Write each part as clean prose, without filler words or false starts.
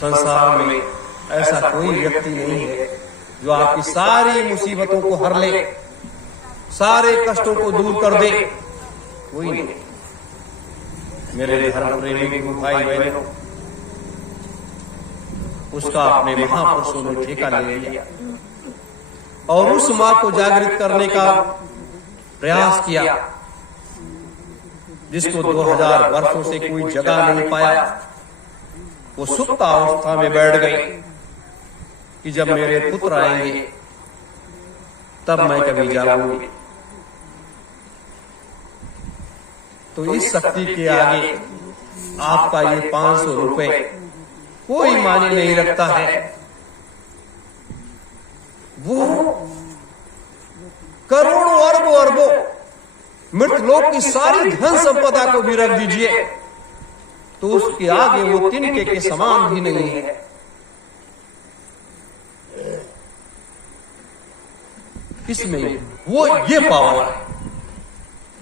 संसार में ऐसा कोई व्यक्ति नहीं है जो आपकी सारी मुसीबतों को हर ले, सारे कष्टों को दूर कर दे। कोई नहीं। मेरे धर्म प्रेमी गुरु भाई बहनों, उसका अपने महापुरुषों ने ठेका ले लिया और उस मां को जागृत करने का प्रयास किया जिसको 2000 वर्षों से कोई जगह नहीं पाया। वो सुप्त अवस्था में बैठ गई कि जब मेरे पुत्र आएंगे तब मैं कभी जागूंगी। तो इस शक्ति के आगे आपका ये 500 रुपए कोई मायने नहीं रखता है। वो करोड़ों अरबों अरबों मृतलोक की सारी धन संपदा को भी रख दीजिए तो उसके आगे वो तिनके के समान भी नहीं है। इसमें वो ये पावर है,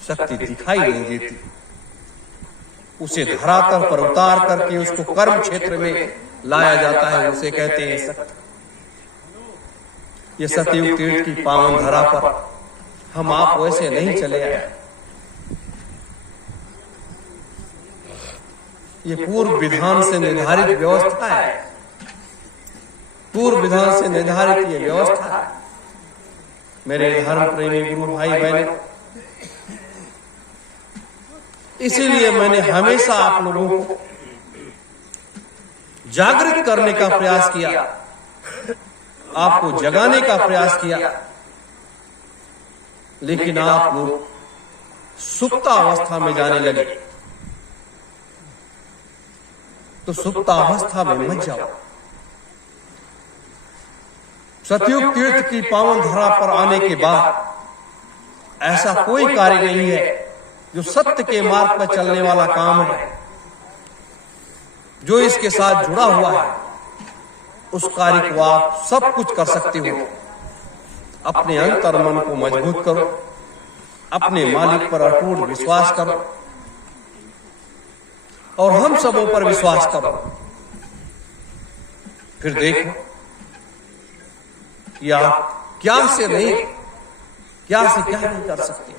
शक्ति दिखाई नहीं देती। उसे धरातल पर उतार करके उसको कर्म क्षेत्र में लाया जाता है, उसे कहते हैं शक्ति। ये सतयुग तीर्थ की पावन धरा पर हम आप वैसे नहीं चले आए। ये पूर्व विधान से निर्धारित व्यवस्था है, पूर्व विधान से निर्धारित ये व्यवस्था है। मेरे धर्म प्रेमी गुरु भाई बहनों, इसीलिए मैंने हमेशा आप लोगों को जागृत करने का प्रयास किया, आपको जगाने का प्रयास किया, लेकिन आप लोग सुप्त अवस्था में जाने लगे। तो सुप्त अवस्था में मत जाओ। सतयुग तीर्थ की पावन धरा पर आने के बाद ऐसा कोई कार्य नहीं है जो सत्य के मार्ग पर चलने वाला काम है, जो इसके साथ जुड़ा हुआ है। उस कार्य को आप सब कुछ कर सकते हो। अपने अंतर मन को मजबूत करो, अपने मालिक पर अटूट विश्वास करो और हम सबों पर विश्वास करो। फिर देखो कि आप क्या से नहीं क्या कर सकते,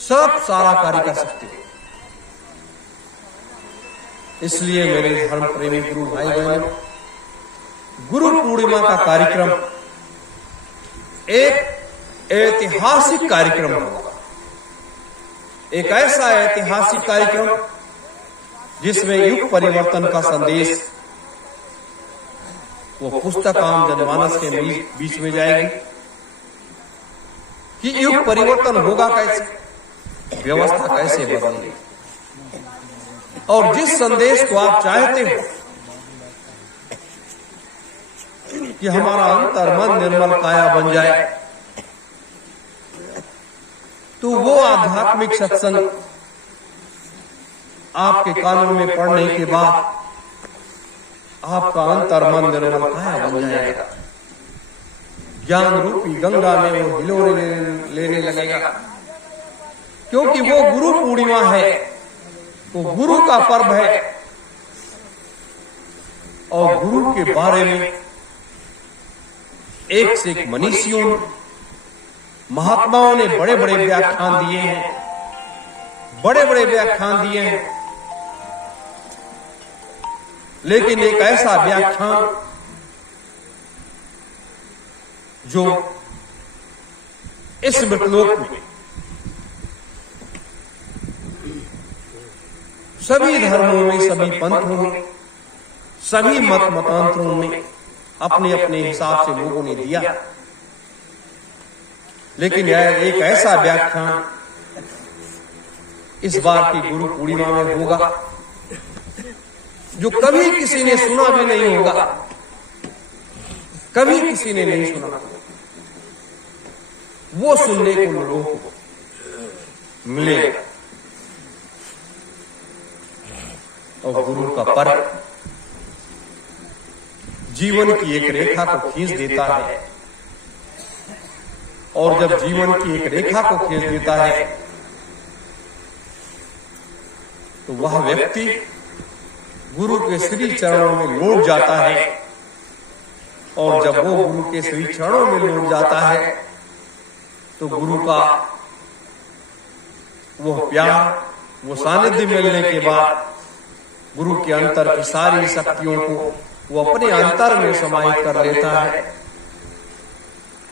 सब सारा कार्य कर सकते हो। इसलिए मेरे धर्म प्रेमी गुरु भाई बहनों, गुरु पूर्णिमा का कार्यक्रम एक ऐतिहासिक कार्यक्रम होगा। एक ऐसा ऐतिहासिक कार्यक्रम जिसमें युग परिवर्तन का संदेश वो पुस्तक आम जनमानस के बीच में जाएगी कि युग परिवर्तन होगा कैसे, व्यवस्था कैसे बदलेगी, और जिस संदेश को आप चाहते हो कि हमारा अंतर मन निर्मल काया बन जाए, तो वो आध्यात्मिक सत्संग आपके कानों में पढ़ने के बाद आपका अंतर मन निर्मल काया बन जाएगा। ज्ञान रूपी गंगा में वो हिलोरे लेने लगेगा, क्योंकि वो गुरु पूर्णिमा है, वो गुरु का पर्व है। और गुरु के बारे में एक से एक मनीषियों महात्माओं ने बड़े बड़े व्याख्यान दिए हैं, बड़े बड़े व्याख्यान दिए हैं। लेकिन एक ऐसा व्याख्यान जो इस मृतलोक में सभी धर्मों में, सभी पंथों में, सभी मतांतरों में अपने अपने हिसाब से लोगों ने दिया, लेकिन यह एक ऐसा व्याख्यान इस बार की गुरु पूर्णिमा में होगा जो कभी किसी ने सुना भी नहीं होगा, कभी किसी ने नहीं सुना। वो सुनने को लोगों को मिलेगा। और गुरु का पर्व जीवन की एक रेखा को खींच देता है, और जब जीवन की एक रेखा को खींच देता है तो वह व्यक्ति गुरु के श्री चरणों में लौट जाता है, और जब वो गुरु के श्री चरणों में लौट जाता है तो गुरु का वो प्यार, वो सानिध्य मिलने के बाद गुरु के अंतर की सारी शक्तियों को वो अपने अंतर में समाहित कर लेता है।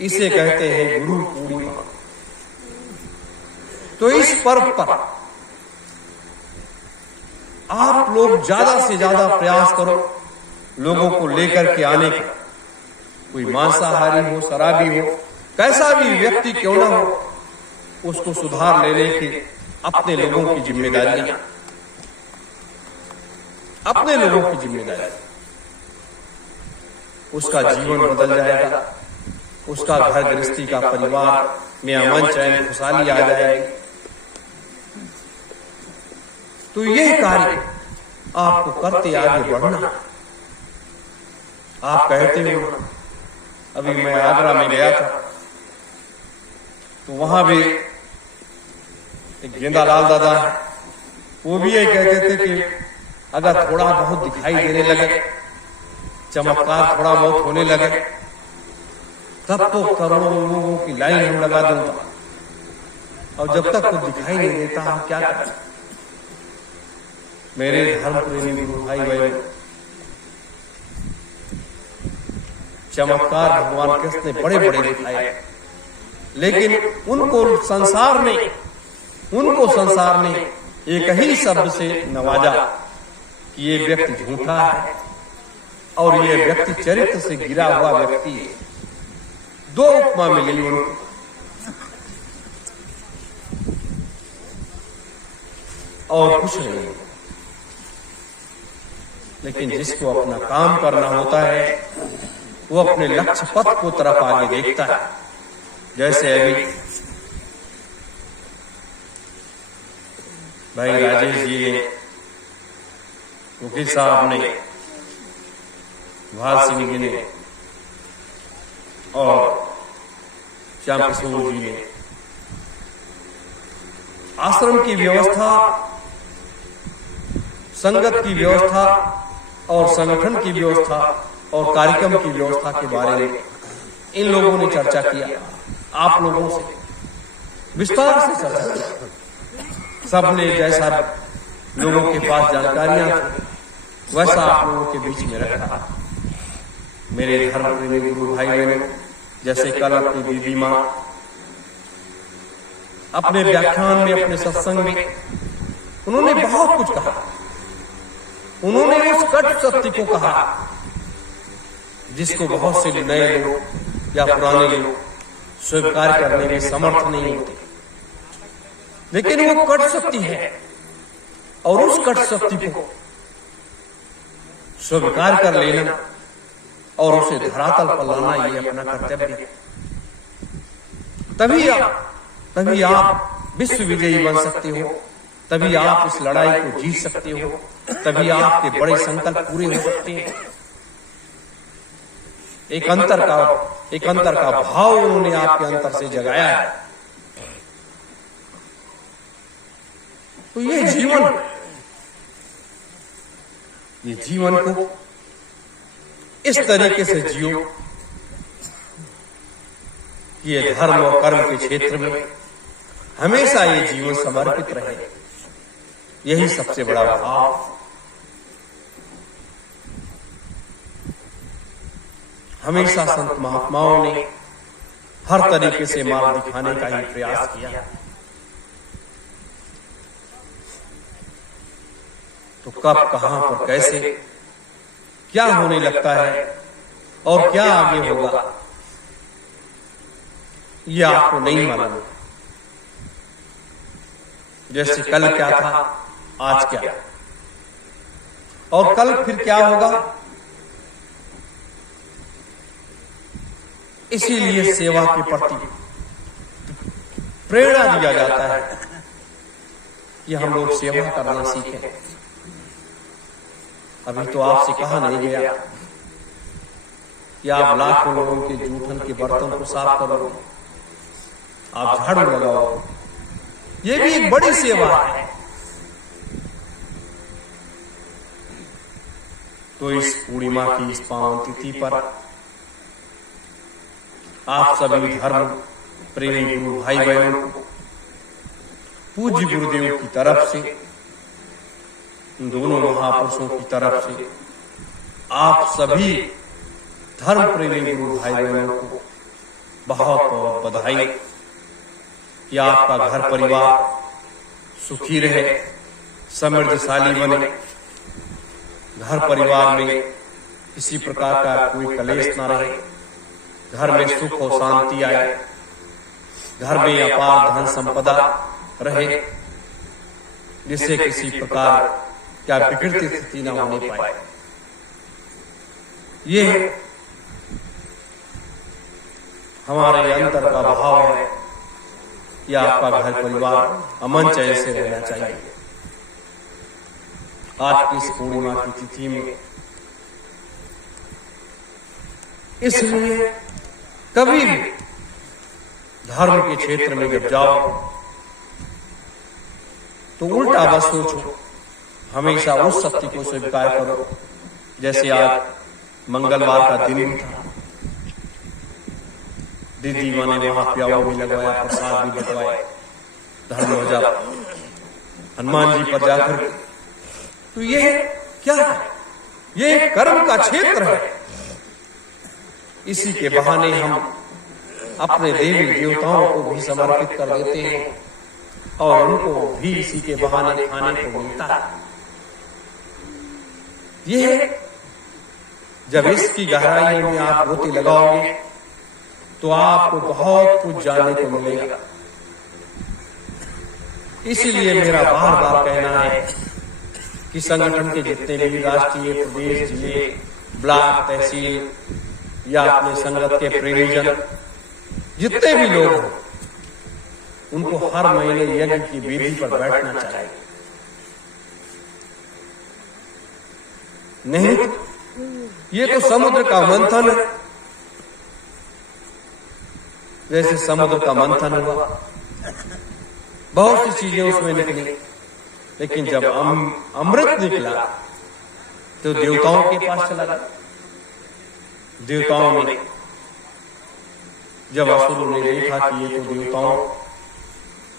इसे कहते हैं गुरु पूर्णिमा। तो इस पर्व पर आप लोग ज्यादा से ज्यादा प्रयास करो लोगों को लेकर के आने का। कोई मांसाहारी हो, शराबी हो, कैसा भी व्यक्ति क्यों ना हो, उसको सुधार लेने की अपने लोगों की जिम्मेदारियां, अपने लोगों की जिम्मेदारी। उसका जीवन बदल जाएगा, उसका घर गृहस्थी का परिवार में अमन चैन खुशहाली आ जाएगी। तो यह कार्य आपको करते आगे बढ़ना। आप कहते हो, अभी मैं आगरा में गया था तो वहां भी एक गेंदालाल दादा है, वो भी यही कहते थे कि अगर थोड़ा बहुत दिखाई देने लगे, चमत्कार थोड़ा बहुत होने लगे, तब तो करोड़ों लोगों की लाइन हम लगा दूंगा, और जब तक वो दिखाई नहीं देता हम क्या करें। मेरे धर्म प्रेमी गुरु भाई बहन, चमत्कार भगवान कृष्ण ने बड़े बड़े दिखाए, लेकिन उनको संसार ने एक ही शब्द से नवाजा कि ये व्यक्ति झूठा है और ये व्यक्ति चरित्र से गिरा हुआ व्यक्ति है। दो उपमा मिली उनको। और कुछ नहीं। लेकिन जिसको अपना काम करना होता है वो अपने लक्ष्य पथ को तरफ आगे देखता है। जैसे अभी भाई राजेश जी ने, वकील साहब ने, भाल सिंह जी ने और श्याम किशोर जी ने आश्रम की व्यवस्था, संगत की व्यवस्था और संगठन की व्यवस्था और कार्यक्रम की व्यवस्था के बारे में इन लोगों ने चर्चा किया। आप लोगों से विस्तार से चर्चा किया। सबने जैसा लोगों के पास जानकारियां थी वैसा आप लोगों के बीच में रखा। मेरे धर्म प्रेमी गुरु भाई बहनों, जैसे कल अपनी दीदी मां अपने व्याख्यान में, अपने सत्संग में उन्होंने बहुत कुछ कहा। उन्होंने उस कट सत्य को कहा जिसको बहुत से नए लोग या पुराने लोग स्वीकार करने में समर्थ नहीं होते, लेकिन वो कट सत्य है और उस कट सत्य को स्वीकार कर लेना और उसे धरातल पर लाना ये अपना कर्तव्य है। तभी आप विश्व विजयी बन सकते हो, तभी आप इस लड़ाई को जीत सकते हो, तभी आपके बड़े संकल्प पूरे हो सकते हैं। एक अंतर का भाव उन्होंने आपके अंतर से जगाया है। तो ये जीवन को इस तरीके से जियो कि ये धर्म और कर्म के क्षेत्र में हमेशा ये जीवन समर्पित रहे। यही सबसे बड़ा भाव। हमेशा संत महात्माओं ने हर तरीके से मार्ग दिखाने का ही प्रयास किया। तो कब, कहां पर, कैसे, क्या होने लगता है और क्या आगे होगा ये आपको नहीं मालूम। जैसे कल क्या था, आज क्या, और कल फिर क्या होगा। इसीलिए सेवा के प्रति प्रेरणा दिया जाता है कि हम लोग सेवा करना सीखें। अभी तो आपसे कहा नहीं गया कि आप लाखों लोगों के जूठन के बर्तन को साफ करो, आप झाड़ू लगाओ। ये भी एक बड़ी सेवा है। तो इस पूर्णिमा की इस पावन तिथि पर आप सभी धर्म प्रेमी गुरु भाई बहनों को पूज्य गुरुदेव की तरफ से, दोनों महापुरुषों की तरफ से आप सभी धर्म प्रेमी गुरु भाई बहनों को बहुत बहुत बधाई कि आपका घर परिवार सुखी रहे, समृद्धशाली बने, घर परिवार में किसी प्रकार का कोई कलेश न रहे, घर में सुख और शांति आए, घर में अपार धन संपदा रहे, जिससे किसी प्रकार क्या विकृति स्थिति न होने पाए। ये हमारे अंतर का भाव है कि आपका घर परिवार अमन चैन से रहना चाहिए। आज की इस पूर्णिमा की तिथि में इसलिए कभी भी धर्म के क्षेत्र में जब जाओ तो उल्टा बस सोचो, हमेशा उस शक्ति को स्वीकार करो। जैसे आज मंगलवार का दिन था, दीदी माने वहां प्याऊ भी लगवाया, प्रसाद भी लगवाया, धर्म ध्वजा हनुमान जी पर जाकर, तो ये क्या है? ये कर्म का क्षेत्र है। इसी के बहाने हम अपने देवी देवताओं को भी समर्पित कर देते हैं और उनको भी इसी के बहाने खाने को मिलता है। ये जब इसकी गहराइयों में आप गोती लगाओगे तो आपको बहुत कुछ जानने को मिलेगा। इसीलिए मेरा बार बार कहना है कि संगठन के जितने भी राष्ट्रीय, प्रदेश, जिले, ब्लॉक, तहसील या अपने संगत के प्रेमीजन जितने भी लोग हैं, उनको हर महीने यज्ञ की वेदी पर बैठना चाहिए। नहीं, ये तो समुद्र का मंथन है। जैसे समुद्र का मंथन हुआ, बहुत सी चीजें उसमें निकली, लेकिन जब अमृत निकला तो देवताओं के पास चला गया। देवताओं ने जब असुरों ने देखा कि ये तो देवताओं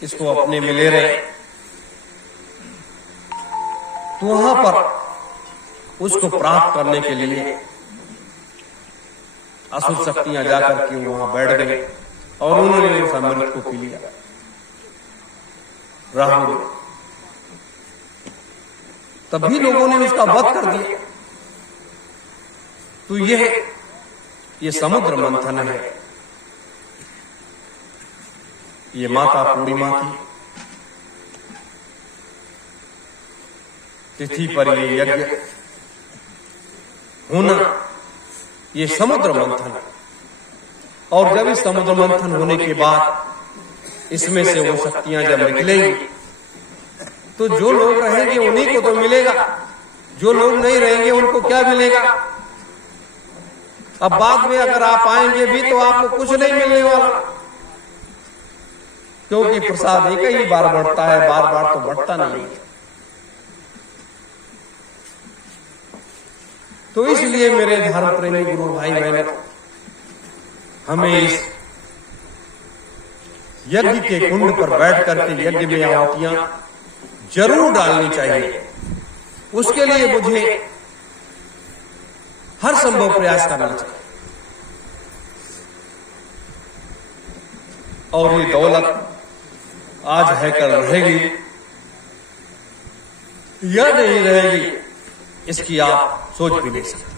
इसको अपने में ले रहे, तो वहां पर उसको प्राप्त करने के लिए असुर शक्तियां जाकर के वहां बैठ गए और उन्होंने उस अमृत को पी लिया। राहुल तभी लोगों ने उसका वध कर दिया। तो ये समुद्र मंथन है। ये माता पूर्णिमा की तिथि पर ये यज्ञ होना, ये समुद्र मंथन है। और जब इस समुद्र मंथन होने के बाद इसमें से वो शक्तियां जब निकलेंगी तो जो लोग रहेंगे उन्हीं को तो मिलेगा, जो लोग नहीं रहेंगे उनको क्या मिलेगा? अब बाद में अगर आप आएंगे भी तो आपको कुछ नहीं मिलने वाला, क्योंकि प्रसाद एक ही बार बढ़ता है, बार बार तो बढ़ता नहीं। तो इसलिए मेरे धर्म प्रेमी गुरु भाई बहनों, हमें इस यज्ञ के कुंड पर बैठ करके यज्ञ में आहुतियां जरूर डालनी चाहिए। उसके लिए मुझे हर संभव प्रयास करना चाहिए। और ये दौलत आज है कल रहेगी या नहीं रहेगी, इसकी आप सोच भी नहीं सकते।